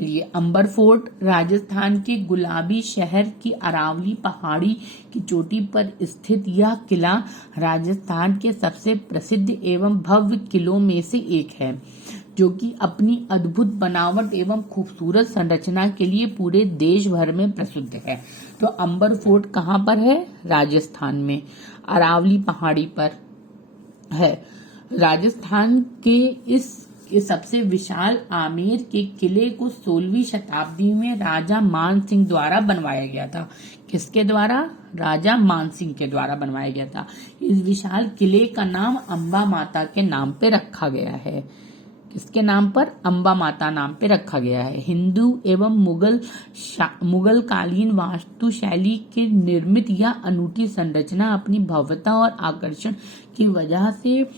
चलिए, अंबर फोर्ट राजस्थान के गुलाबी शहर की अरावली पहाड़ी की चोटी पर स्थित यह किला राजस्थान के सबसे प्रसिद्ध एवं भव्य किलों में से एक है, जो कि अपनी अद्भुत बनावट एवं खूबसूरत संरचना के लिए पूरे देश भर में प्रसिद्ध है। तो अंबर फोर्ट कहाँ पर है? राजस्थान में, अरावली पहाड़ी पर है। राजस्थान के इस सबसे विशाल आमेर के किले को 16वीं शताब्दी में राजा मान सिंह द्वारा बनवाया गया था। किसके द्वारा? राजा मान सिंह के द्वारा बनवाया गया था। इस विशाल किले का नाम अंबा माता के नाम पे रखा गया है। किसके नाम पर? अंबा माता नाम पे रखा गया है। हिंदू एवं मुगल कालीन वास्तुशैली के निर्मित यह अनूठी संरचना अपनी भव्यता और आकर्षण की वजह से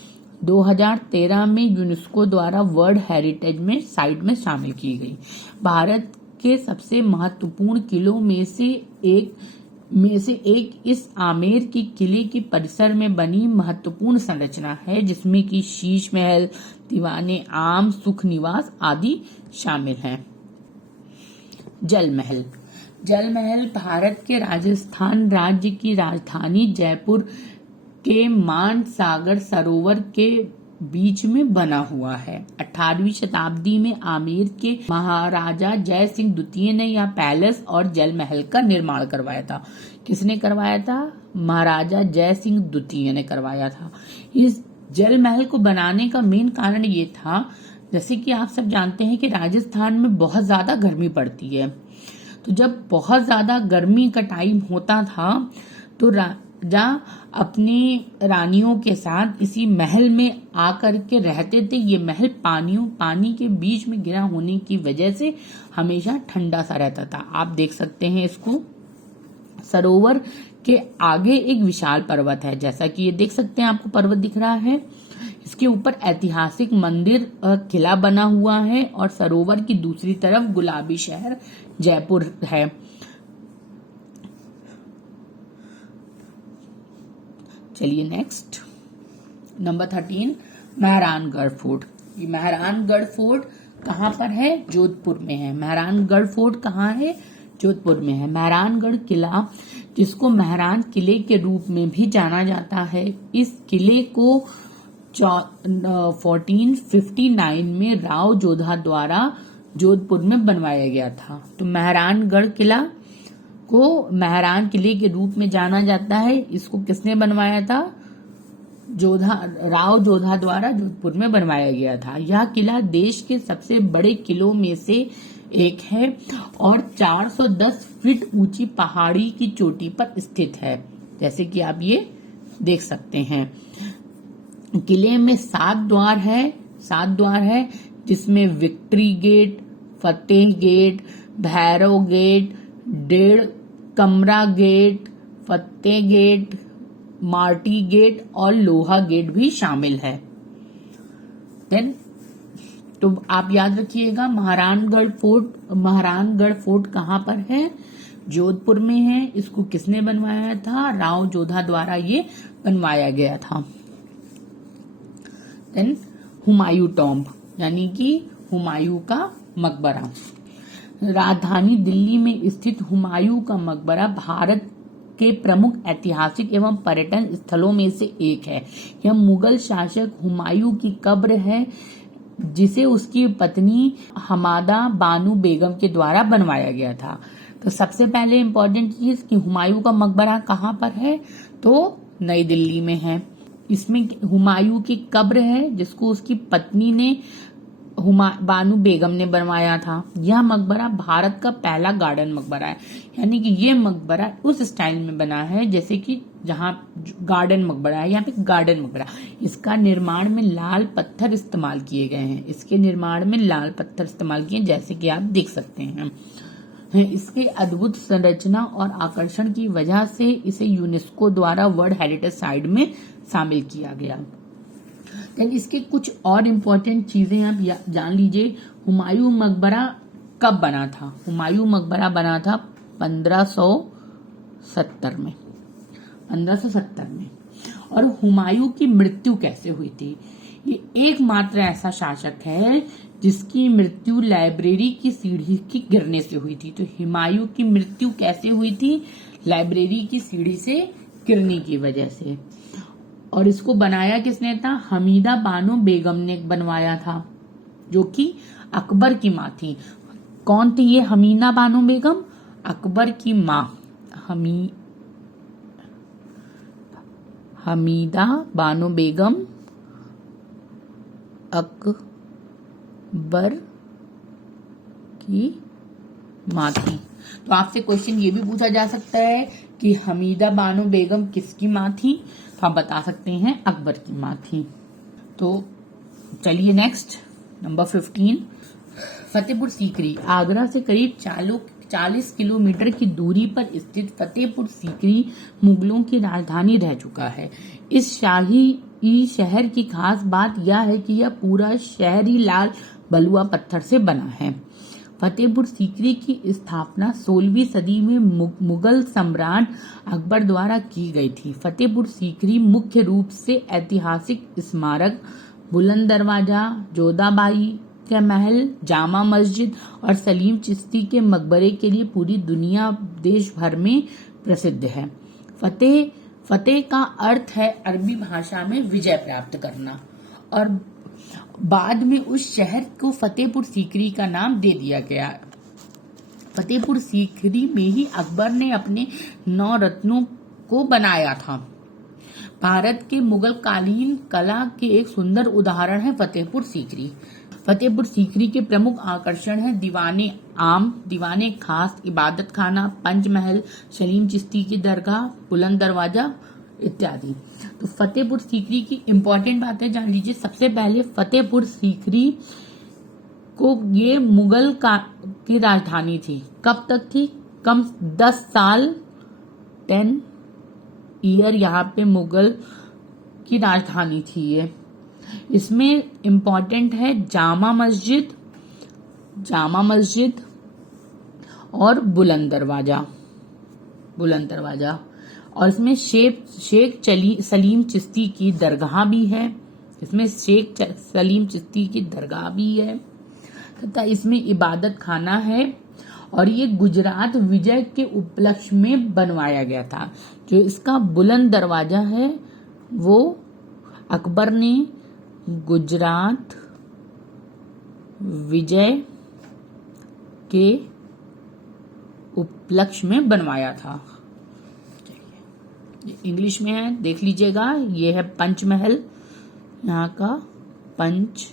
2013 में यूनेस्को द्वारा वर्ल्ड हेरिटेज में साइट में शामिल की गई। भारत के सबसे महत्वपूर्ण किलों में से एक इस आमेर के किले के परिसर में बनी महत्वपूर्ण संरचना है, जिसमें कि शीश महल, दीवाने आम, सुख निवास आदि शामिल हैं। जल महल। जल महल भारत के राजस्थान राज्य की राजधानी जयपुर के मानसागर सरोवर के बीच में बना हुआ है। 18वीं शताब्दी में आमेर के महाराजा जय सिंह द्वितीय ने यह पैलेस और जल महल का निर्माण करवाया था। किसने करवाया था? महाराजा जय सिंह द्वितीय ने करवाया था। इस जल महल को बनाने का मेन कारण ये था, जैसे कि आप सब जानते हैं कि राजस्थान में बहुत ज्यादा गर्मी पड़ती है। तो जब बहुत ज्यादा गर्मी का टाइम होता था तो राजा अपनी रानियों के साथ इसी महल में आकर के रहते थे। ये महल पानी के बीच में गिरा होने की वजह से हमेशा ठंडा सा रहता था। आप देख सकते हैं इसको। सरोवर के आगे एक विशाल पर्वत है, जैसा कि ये देख सकते हैं, आपको पर्वत दिख रहा है। इसके ऊपर ऐतिहासिक मंदिर किला बना हुआ है और सरोवर की दूसरी तरफ गुलाबी शहर जयपुर है। चलिए नेक्स्ट, नंबर 13, मेहरानगढ़ फोर्ट। ये मेहरानगढ़ फोर्ट कहाँ पर है? जोधपुर में है। मेहरानगढ़ फोर्ट कहाँ है? जोधपुर में है। मेहरानगढ़ किला, जिसको मेहरान किले के रूप में भी जाना जाता है, इस किले को 1459 में राव जोधा द्वारा जोधपुर में बनवाया गया था। तो मेहरानगढ़ किला को मेहरान किले के रूप में जाना जाता है। इसको किसने बनवाया था? राव जोधा द्वारा जोधपुर में बनवाया गया था। यह किला देश के सबसे बड़े किलों में से एक है और 410 फीट ऊंची पहाड़ी की चोटी पर स्थित है, जैसे कि आप ये देख सकते हैं। किले में 7 द्वार है, जिसमें विक्ट्री गेट, फतेह गेट, भैरव गेट, 1.5 कमरा गेट, फतेह गेट, मार्टी गेट और लोहा गेट भी शामिल है। देन तो आप याद रखिएगा, मेहरानगढ़ फोर्ट कहाँ पर है? जोधपुर में है। इसको किसने बनवाया था? राव जोधा द्वारा ये बनवाया गया था। देन हुमायूं टॉम्ब, यानी कि हुमायूं का मकबरा। राजधानी दिल्ली में स्थित हुमायूं का मकबरा भारत के प्रमुख ऐतिहासिक एवं पर्यटन स्थलों में से एक है। यह मुगल शासक हुमायूं की कब्र है, जिसे उसकी पत्नी हमादा बानू बेगम के द्वारा बनवाया गया था। तो सबसे पहले इम्पोर्टेंट चीज कि हुमायूं का मकबरा कहाँ पर है? तो नई दिल्ली में है। इसमें हुमायूं की कब्र है, जिसको उसकी पत्नी ने बानू बेगम ने बनवाया था। यह मकबरा भारत का पहला गार्डन मकबरा है, यानी कि ये मकबरा उस स्टाइल में बना है जैसे कि जहाँ गार्डन मकबरा है, यहाँ पे गार्डन मकबरा। इसका निर्माण में लाल पत्थर इस्तेमाल किए गए हैं। जैसे कि आप देख सकते हैं। इसके अद्भुत संरचना और आकर्षण की वजह से इसे यूनेस्को द्वारा वर्ल्ड हेरिटेज साइट में शामिल किया गया। देन इसके कुछ और इम्पोर्टेंट चीजें आप जान लीजिए। हुमायूं मकबरा कब बना था? हुमायूं मकबरा बना था 1570 में। और हुमायूं की मृत्यु कैसे हुई थी? ये एकमात्र ऐसा शासक है जिसकी मृत्यु लाइब्रेरी की सीढ़ी की गिरने से हुई थी। तो हुमायूं की मृत्यु कैसे हुई थी? लाइब्रेरी की सीढ़ी से गिरने की वजह से। और इसको बनाया किसने था? हमीदा बानो बेगम ने बनवाया था, जो कि अकबर की माँ थी। कौन थी ये हमीदा बानो बेगम? अकबर की माँ हमीदा बानो बेगम अकबर की माँ थी। तो आपसे क्वेश्चन ये भी पूछा जा सकता है कि हमीदा बानो बेगम किसकी माँ थी? तो आप बता सकते हैं अकबर की माँ थी। तो चलिए नेक्स्ट नंबर 15, फतेहपुर सीकरी। आगरा से करीब 40 किलोमीटर की दूरी पर स्थित फतेहपुर सीकरी मुगलों की राजधानी रह चुका है। इस शाही शहर की खास बात यह है कि यह पूरा शहर ही लाल बलुआ पत्थर से बना है। फतेहपुर सीकरी की स्थापना 16वीं सदी में मुगल सम्राट अकबर द्वारा की गई थी। फतेहपुर सीकरी मुख्य रूप से ऐतिहासिक स्मारक, बुलंद दरवाजा, जोधाबाई का महल, जामा मस्जिद और सलीम चिश्ती के मकबरे के लिए पूरी दुनिया देश भर में प्रसिद्ध है। फतेह का अर्थ है अरबी भाषा में विजय प्राप्त करना, और बाद में उस शहर को फतेहपुर सीकरी का नाम दे दिया गया। फतेहपुर सीकरी में ही अकबर ने अपने 9 रत्नों को बनाया था। भारत के मुगल कालीन कला के एक सुंदर उदाहरण है फतेहपुर सीकरी। फतेहपुर सीकरी के प्रमुख आकर्षण हैं दीवाने आम, दीवाने खास, इबादत खाना, पंचमहल, सलीम चिश्ती की दरगाह, बुलंद दरवाजा इत्यादि। तो फतेहपुर सीकरी की इंपॉर्टेंट बातें जान लीजिए। सबसे पहले फतेहपुर सीकरी को ये मुगल की राजधानी थी। कब तक थी? कम 10 साल 10 ईयर यहाँ पे मुगल की राजधानी थी ये। इसमें इंपॉर्टेंट है जामा मस्जिद और बुलंद दरवाजा। और इसमें शेख सलीम चिश्ती की दरगाह भी है। इसमें शेख सलीम चिश्ती की दरगाह भी है तथा इसमें इबादत खाना है, और ये गुजरात विजय के उपलक्ष्य में बनवाया गया था। जो इसका बुलंद दरवाजा है वो अकबर ने गुजरात विजय के उपलक्ष्य में बनवाया था। इंग्लिश में है, देख लीजिएगा। ये है पंचमहल, यहाँ का पंचमहल।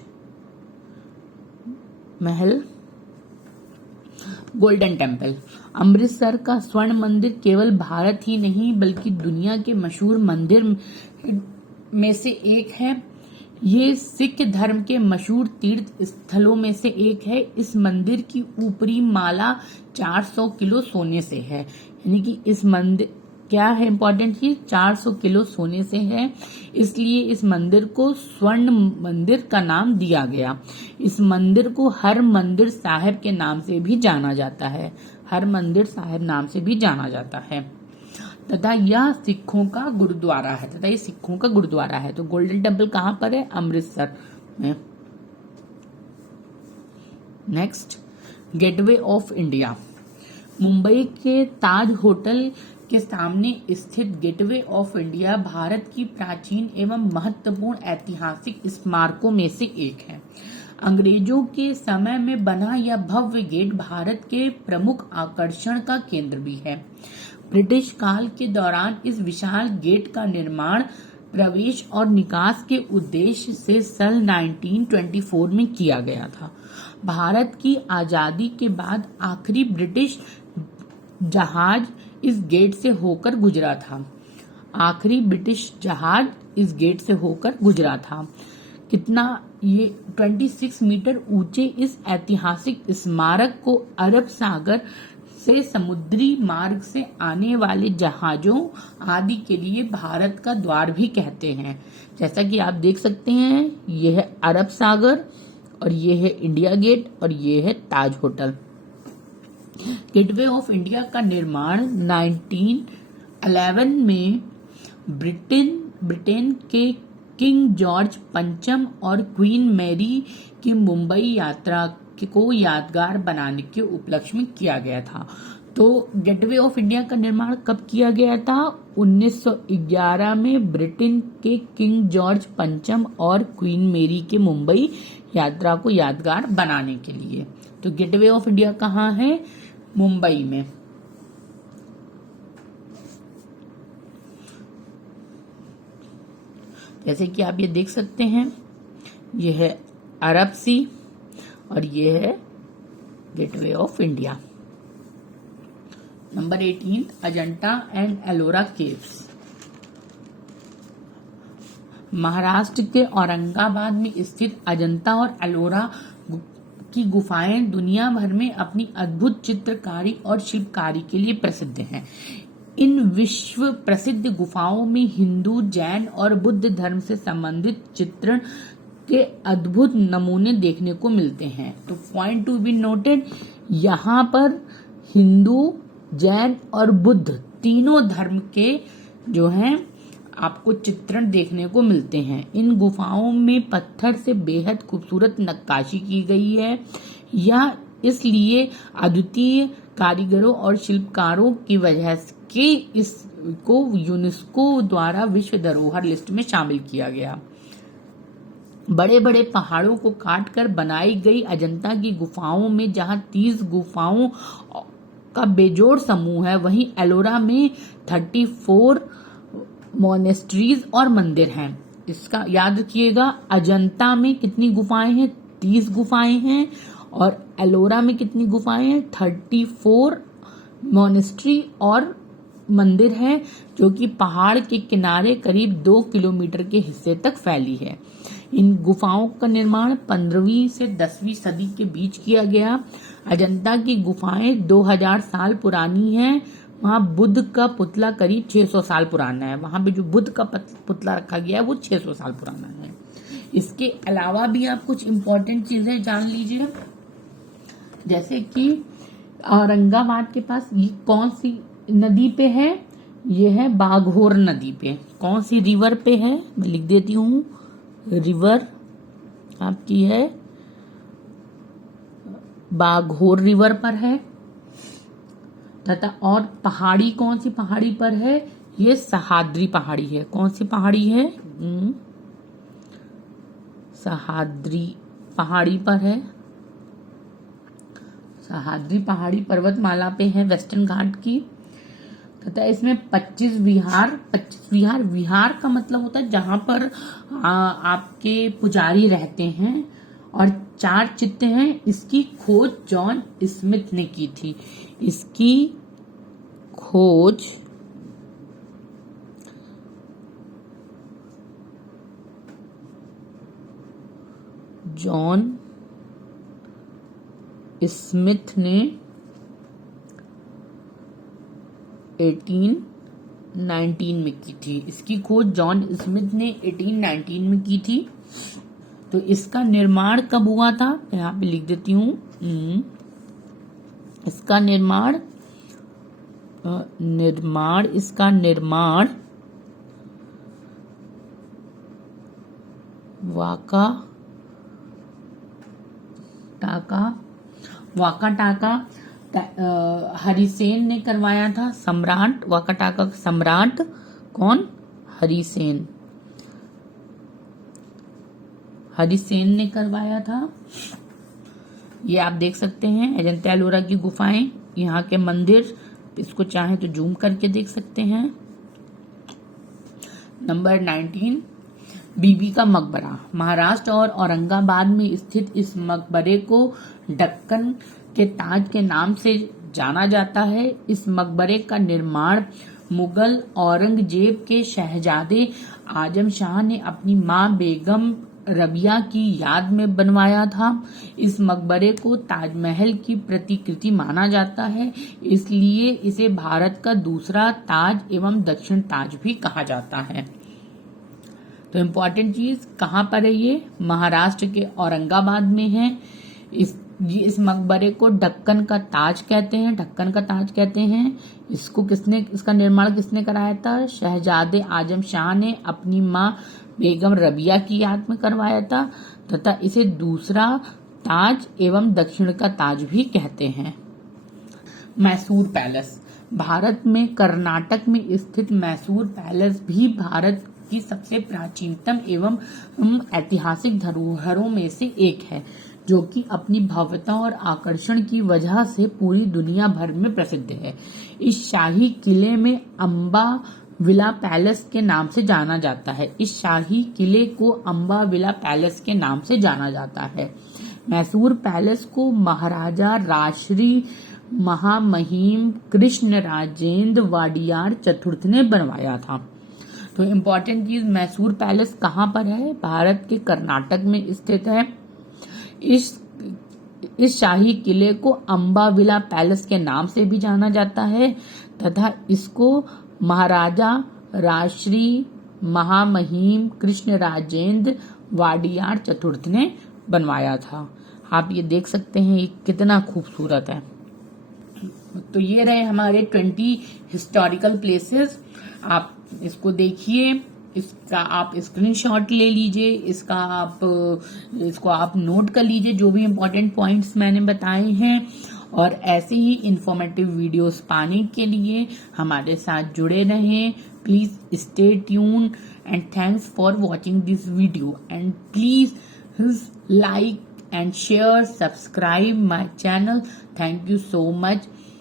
गोल्डन टेम्पल, अमृतसर का स्वर्ण मंदिर केवल भारत ही नहीं बल्कि दुनिया के मशहूर मंदिर में से एक है। ये सिख धर्म के मशहूर तीर्थ स्थलों में से एक है। इस मंदिर की ऊपरी माला 400 किलो सोने से है। यानी कि इस मंदिर क्या है इंपॉर्टेंट, ये 400 किलो सोने से है, इसलिए इस मंदिर को स्वर्ण मंदिर का नाम दिया गया। इस मंदिर को हर मंदिर साहिब के नाम से भी जाना जाता है। हर मंदिर साहिब नाम से भी जाना जाता है तथा यह सिखों का गुरुद्वारा है। तो गोल्डन टेम्पल कहाँ पर है? अमृतसर में। Next, gateway of India. Mumbai के ताज होटल के सामने स्थित गेटवे ऑफ इंडिया भारत की प्राचीन एवं महत्वपूर्ण ऐतिहासिक स्मारकों में से एक है। अंग्रेजों के समय में बना यह भव्य गेट भारत के प्रमुख आकर्षण का केंद्र भी है। ब्रिटिश काल के दौरान इस विशाल गेट का निर्माण प्रवेश और निकास के उद्देश्य से सन 1924 में किया गया था। भारत की आजादी के बाद आखिरी ब्रिटिश जहाज इस गेट से होकर गुजरा था। कितना ये 26 मीटर ऊंचे इस ऐतिहासिक स्मारक को अरब सागर से समुद्री मार्ग से आने वाले जहाजों आदि के लिए भारत का द्वार भी कहते हैं। जैसा कि आप देख सकते हैं, यह है अरब सागर और यह है इंडिया गेट और यह है ताज होटल। गेटवे ऑफ इंडिया का निर्माण 1911 में ब्रिटेन के किंग जॉर्ज पंचम और क्वीन मैरी की मुंबई यात्रा को यादगार बनाने के उपलक्ष्य में किया गया था। तो गेटवे ऑफ इंडिया का निर्माण कब किया गया था? 1911 में ब्रिटेन के किंग जॉर्ज पंचम और क्वीन मैरी के मुंबई यात्रा को यादगार बनाने के लिए। तो गेटवे ऑफ इंडिया कहाँ है? मुंबई में। जैसे कि आप ये देख सकते हैं, ये है अरब सी और ये है gateway of India. Number 18, Ajanta and Ellora caves. Maharashtra के औरंगाबाद में स्थित अजंता और एलोरा की गुफाएं दुनिया भर में अपनी अद्भुत चित्रकारी और शिल्पकारी के लिए प्रसिद्ध हैं। इन विश्व प्रसिद्ध गुफाओं में हिंदू, जैन और बुद्ध धर्म से संबंधित चित्रण के अद्भुत नमूने देखने को मिलते हैं। तो पॉइंट टू बी नोटेड, यहाँ पर हिंदू, जैन और बुद्ध तीनों धर्म के जो हैं आपको चित्रण देखने को मिलते हैं। इन गुफाओं में पत्थर से बेहद खूबसूरत नक्काशी की गई है। यह इसलिए अद्वितीय कारीगरों और शिल्पकारों की वजह से इसको यूनेस्को द्वारा विश्व धरोहर लिस्ट में शामिल किया गया। बड़े बड़े पहाड़ों को काटकर बनाई गई अजंता की गुफाओं में जहां 30 गुफाओं का बेजोड़ समूह है, वहीं एलोरा में 34 मोनेस्ट्रीज और मंदिर हैं। इसका याद रखिएगा, अजंता में कितनी गुफाएं हैं? 30 गुफाएं हैं। और एलोरा में कितनी गुफाएं हैं? 34 मोनेस्ट्री और मंदिर है, जो कि पहाड़ के किनारे करीब 2 किलोमीटर के हिस्से तक फैली है। इन गुफाओं का निर्माण 15वीं से 10वीं सदी के बीच किया गया। अजंता की गुफाएं 2000 साल पुरानी हैं। वहां बुद्ध का पुतला करीब 600 साल पुराना है। वहां पे जो बुद्ध का पुतला रखा गया है वो 600 साल पुराना है। इसके अलावा भी आप कुछ इंपॉर्टेंट चीजें जान लीजिए, जैसे कि औरंगाबाद के पास ये कौन सी नदी पे है? ये है बाघोर नदी पे। कौन सी रिवर पे है? मैं लिख देती हूँ, रिवर आपकी है बाघोर रिवर पर है। तथा और पहाड़ी कौन सी पहाड़ी पर है? ये सह्याद्री पहाड़ी है। कौन सी पहाड़ी है? सह्याद्री पहाड़ी पर है। सह्याद्री पहाड़ी पर्वतमाला पे है वेस्टर्न घाट की। तथा इसमें 25 विहार का मतलब होता है जहां पर आपके पुजारी रहते हैं, और 4 चित्ते हैं। इसकी खोज जॉन स्मिथ ने की थी। इसकी खोज जॉन स्मिथ ने 1819 में की थी। इसकी खोज जॉन स्मिथ ने 1819 में की थी। तो इसका निर्माण कब हुआ था? यहाँ पे लिख देती हूँ। इसका निर्माण वाकाटाका हरिसेन ने करवाया था। सम्राट, वाकाटाका का सम्राट कौन? हरिसेन ने करवाया था। ये आप देख सकते हैं अजंता एलोरा की गुफाएं, यहाँ के मंदिर, इसको चाहे तो जूम करके देख सकते हैं। नंबर 19, बीबी का मकबरा। महाराष्ट्र और औरंगाबाद में स्थित इस मकबरे को दक्कन के ताज के नाम से जाना जाता है। इस मकबरे का निर्माण मुगल औरंगजेब के शहजादे आजम शाह ने अपनी मां बेगम रबिया की याद में बनवाया था। इस मकबरे को ताजमहल की प्रतिकृति माना जाता है, इसलिए इसे भारत का दूसरा ताज एवं दक्षिण ताज भी कहा जाता है। तो इम्पोर्टेंट चीज कहाँ पर है? ये महाराष्ट्र के औरंगाबाद में है। इस मकबरे को ढक्कन का ताज कहते हैं। इसका निर्माण किसने कराया था? शहजादे आजम शाह ने अपनी मां बेगम रबिया की याद में करवाया था तथा इसे दूसरा ताज एवं दक्षिण का ताज भी कहते हैं। मैसूर पैलेस। भारत में कर्नाटक में स्थित मैसूर पैलेस भी भारत की सबसे प्राचीनतम एवं ऐतिहासिक धरोहरों में से एक है, जो कि अपनी भव्यता और आकर्षण की वजह से पूरी दुनिया भर में प्रसिद्ध है। इस शाही किले में अम्बा विला पैलेस के नाम से जाना जाता है। इस शाही किले को अम्बा विला पैलेस के नाम से जाना जाता है। मैसूर पैलेस को महाराजा राजश्री महामहिम कृष्ण राजेंद्र वाडियार चतुर्थ ने बनवाया था। तो इम्पोर्टेंट चीज, मैसूर पैलेस कहाँ पर है? भारत के कर्नाटक में स्थित है। इस शाही किले को अम्बाविला पैलेस के नाम से भी जाना जाता है तथा इसको महाराजा राजश्री महामहिम कृष्ण राजेंद्र वाडियार चतुर्थ ने बनवाया था। आप ये देख सकते हैं ये कितना खूबसूरत है। तो ये रहे हमारे 20 हिस्टोरिकल प्लेसेस। आप इसको देखिए, इसका आप स्क्रीनशॉट ले लीजिए, इसको आप नोट कर लीजिए जो भी इम्पोर्टेंट पॉइंट्स मैंने बताए हैं। और ऐसे ही इंफॉर्मेटिव वीडियोस पाने के लिए हमारे साथ जुड़े रहें। Please stay tune and thanks for watching this video and please like and share, subscribe my channel. Thank you so much.